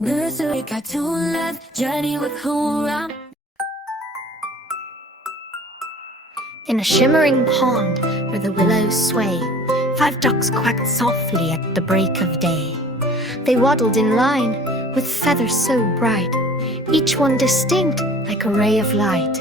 Nursery cartoon love journey with Hooram. In a shimmering pond where the willows sway, 5 ducks quacked softly at the break of day. They waddled in line with feathers so bright, each one distinct like a ray of light.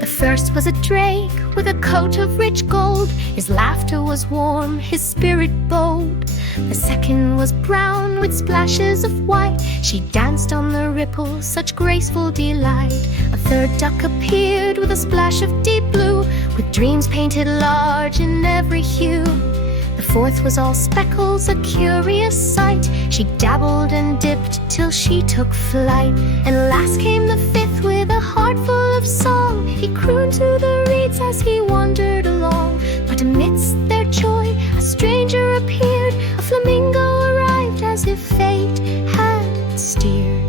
The first was a drake with a coat of rich gold. His laughter was warm, his spirit bold. The second was brown with splashes of white. She danced on the ripples, such graceful delight. A third duck appeared with a splash of deep blue, with dreams painted large in every hue. The fourth was all speckles, a curious sight. She dabbled and dipped till she took flight. And last came the fifth with a heart full of song. He crooned to the reeds as he wandered along. But amidst their joy, a stranger appeared. A flamingo arrived as if fate had steered.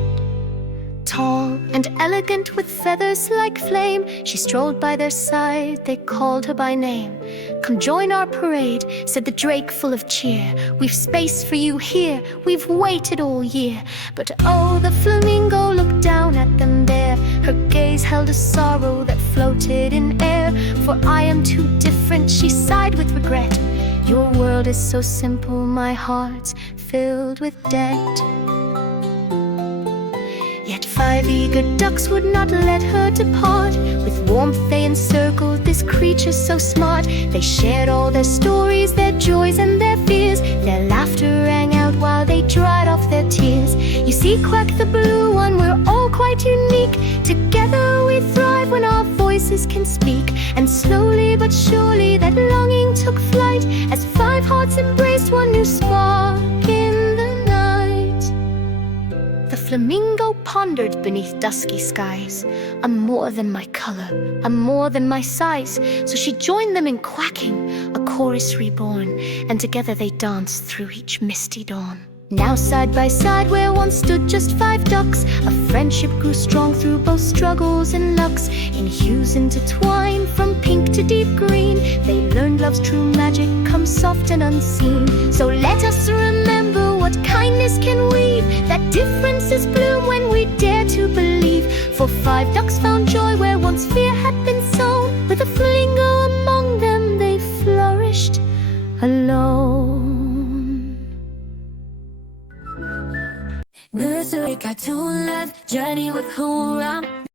Tall and elegant with feathers like flame, she strolled by their side, they called her by name. "Come join our parade," said the drake full of cheer. "We've space for you here, we've waited all year." But oh, the flamingo looked down at them there. Her gaze held a sorrow that floated in air. "For I am too different," she sighed with regret. "Your world is so simple, my heart's filled with debt." Yet 5 eager ducks would not let her depart. With warmth they encircled this creature so smart. They shared all their stories, their joys and their fears. Their laughter rang out while they dried off their tears. You see, Quack the blue one, we're all quite unique. Together we thrive when our voices can speak. And slowly but surely that longing took flight, as 5 hearts embraced one new spark in the night. The flamingo pondered beneath dusky skies. "I'm more than my color, I'm more than my size." So she joined them in quacking, a chorus reborn, and together they danced through each misty dawn. Now side by side where once stood just 5 ducks, a friendship grew strong through both struggles and lucks. In hues intertwined from pink to deep green, they learned love's true magic comes soft and unseen. So let us remember what kindness can weave, that differences bloom when we dare to believe. For 5 ducks found joy where once fear had been sown. With a flamingo among them they flourished alone. Nursery cartoon love journey with Hooram.